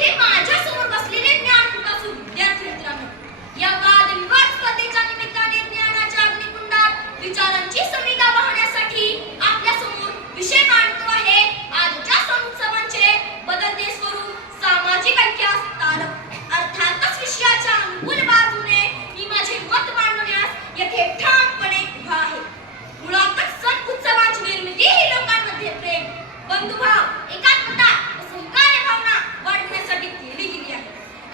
इथे माझ्या समोर बसलेले ज्ञान पिपासू विद्यार्थी मित्रांनो, या वादविवाद स्पर्धेच्या निमित्ताने ज्ञानाच्या अग्निकुंडात विचारांची समिधा वाहण्यासाठी आपल्या समोर विषय मांडतो आहे आजच्या सण उत्सवांचे बदलते स्वरूप, सामाजिक ऐक्य तारक. अर्थातच विषयाच्या अनुकूल बाजूने मी माझे मत मांडण्यास येथे ठामपणे उभा आहे. मुळातच सण उत्सवांची निर्मिती ही लोकांमध्ये प्रेम, बंधुभाव, एकात्मता व सहकार्य भावना वाढवण्यासाठी केली गेली आहे.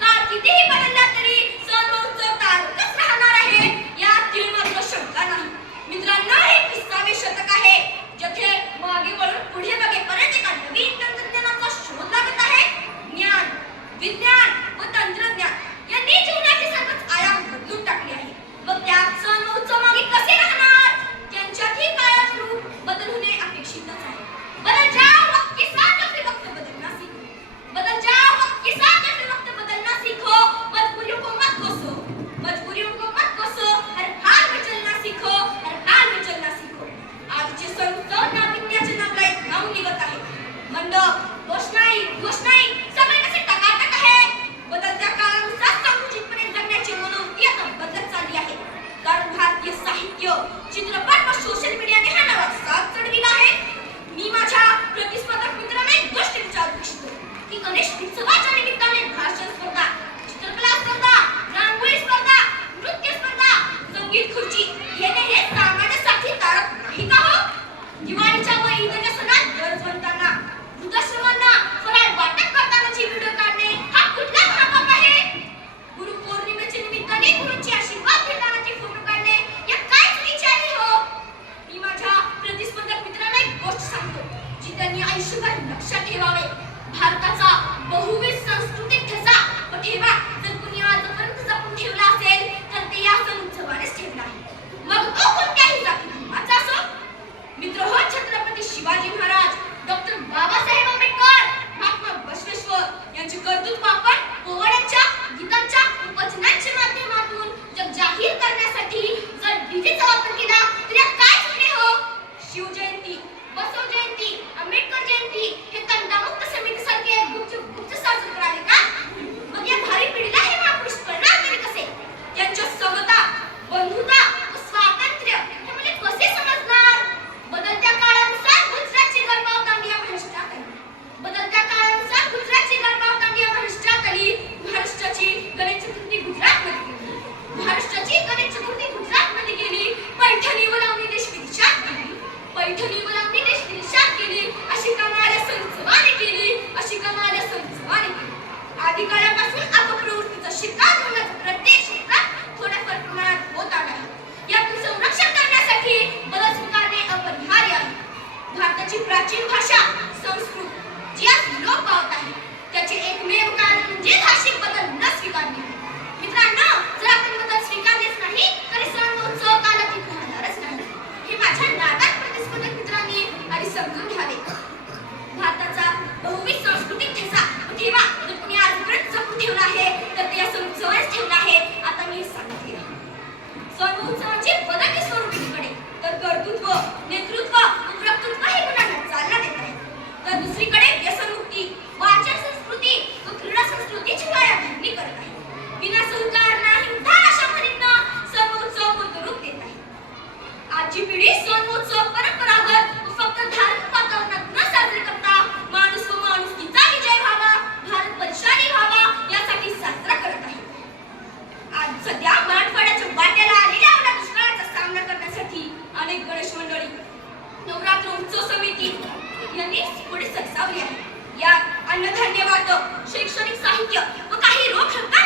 काळ कितीही बदलला तरी सण व उत्सव तारकच राहणार आहे यात मात्र शंका नाही. मित्रांनो, हे 20वे शतक आहे, जेथे मागे वळून पुढे बघेपर्यंत एका नवीन तंत्रज्ञानाचा शोध लागत आहे. ज्ञान, विज्ञान व तंत्रज्ञान यांनी जीवनाचे सर्वच आयाम बदलून टाकले आहे. मग त्यात सण व उत्सव मागे कसे राहणार, त्यांच्यातही काळानुरूप बदल होणे अपेक्षितच आहे. बदल जाओ वक्त के साथ अपने वक्त बदलना सीखो. बदल जाओ वक्त के साथ अपने वक्त बदलना सीखो. मजबूरियों को मत कोसो, मजबूरियों को मत कोसो. हर हाल में चलना सीखो, हर हाल में चलना सीखो. आजचे सण उत्सव नाविन्याचे नावलौकिक नाव निघत आहे. मंडप, घोषणाई समय कसे टकाटक आहे. बदलत्या काळानुसार संकुचितपणे जगण्याची मनोवृत्ती आता बदलत चालली आहे. कारण भारतीय साहित्य, चित्रपट व सोशल मीडियाने हा नवा साथ चढविला आहे. मी माझ्या प्रतिस्पर्धक मित्रांना एक गोष्ट विचारू इच्छितो की गणेश उत्सवाच्या निमित्ताने भाषण स्पर्धा, चित्रकला स्पर्धा, रांगोळी स्पर्धा, नृत्य स्पर्धा, संगीत खुर्ची घेणे हे समाजासाठी तारक नाही का हो? दिवाळीच्या व ईदच्या सणात गरजवंतांना, वृद्धाश्रमांना फराळ वाटप करतानाची व्हिडिओ काढणे हा कुठला महापाप आहे? गुरुपौर्णिमेच्या निमित्ताने गुरूंची आशीर्वाद घेतानाची फोटो काढणे या काय चुकीचे आहे हो? मी माझ्या प्रतिस्पर्धक मित्रांना एक गोष्ट सांगतो जी त्यांनी आयुष्यभर लक्षात ठेवावे. भारताचा बहुविध सांस्कृतिक ठसा व ठेवा जर कुणी आजपर्यंत जपून ठेवला असेल तर ते या सण उत्सवानेच ठेवला आहे. मग तो कोणत्याही जाती धर्माचा असो. मित्रहो, छत्रपती शिवाजी महाराज, डॉक्टर बाबासाहेब आंबेडकर, महात्मा बसवेश्वर यांचे कर्तृत्व आपण पोवाड्यांच्या, गीतांच्या, वचनांच्या माध्यमातून जग जाहीर करण्यासाठी जर डीजेचा वापर केला तर या काय चुकले हो? शिवजयंती, बसव जयंती, आंबेडकर जयंती हे तंटामुक्त समितीसारखे गुप्त साजरे करावे का? मग या भावी पिढीला हे महापुरुष कळणार तरी कसे? त्यांच्या समता, बंधुता व स्वातंत्र्य हे म्हणजे कसे समजणार? बदलत्या काळानुसार गुजरातची गरबावतांडी या महाराष्ट्रात आली. बदलत्या काळानुसार गुजरातची गरबावतांडी या महाराष्ट्रात आली. महाराष्ट्राची गणेश चतुर्थी गुजरातमध्ये गेली. महाराष्ट्राची गणेश चतुर्थी गुजरातमध्ये गेली. पैठणीवर लावणी देश विदेशात गेली. पैठणीवर लावणी देश विदेशात गेली. अशी कमाल या सण उत्सवाने केली. अशी कमाल या सण उत्सवाने केली. आधी काळापासून अपप्रवृत्तीचा शिकार होण्याचा प्रत्येक क्षेत्रात थोड्याफार प्रमाणात होत आला आहे. यातून संरक्षण करण्यासाठी बदल स्वीकारणे अपरिहार्य आहे. भारताची प्राचीन भाषा, संस्कृत जी आज लोप पावत आहे त्याचे एकमेव कारण म्हणजे भाषिक बदल न स्वीकारणे. मित्रांनो, जर आपण बदल स्वीकारलेच नाही तरी सण उत्सव कालातीत राहणारच नाही. हे माझ्या नादात प्रतिस्पर्धक मित्रांनी आधी समजून घ्यावे. भारताचा बहुविध सांस्कृतिक ठसा व ठेवा जर कुणी आजपर्यंत जपून ठेवला आहे तर ते या सण उत्सवानेच ठेवला आहे. आता मी सांगितले आहे. सण उत्सवाचे बदलते स्वरूप एकीकडे तर कर्तृत्व, नेतृत्व व वक्तृत्व हे गुणांना चालना देत आहे, तर दुसरीकडे व्यसनमुक्ती, वाचन संस्कृती व क्रीडा संस्कृतीची पायाभरणी करत आहे. विना सहकार नाही उद्धार अशा म्हणींना सण उत्सव मूर्तरूप देत आहे. आजची पिढी सण उत्सव परंपरागत व फक्त धार्मिक वातावरणात न साजरे करता माणूस व माणुसकीचा विजय व्हावा, भारत परेशानी व्हावा यासाठी साजरा करत आहे. आज सध्या मराठवाड्याच्या वाट्याला आलेल्या अवघ्या दुष्काळाचा सामना करण्यासाठी अनेक गणेश मंडळी, नवरात्र उत्सव समिती यांनी पुढे सरसावली आहे. यात अन्नधान्य वाटप, शैक्षणिक साहित्य व काही रोख रक्कम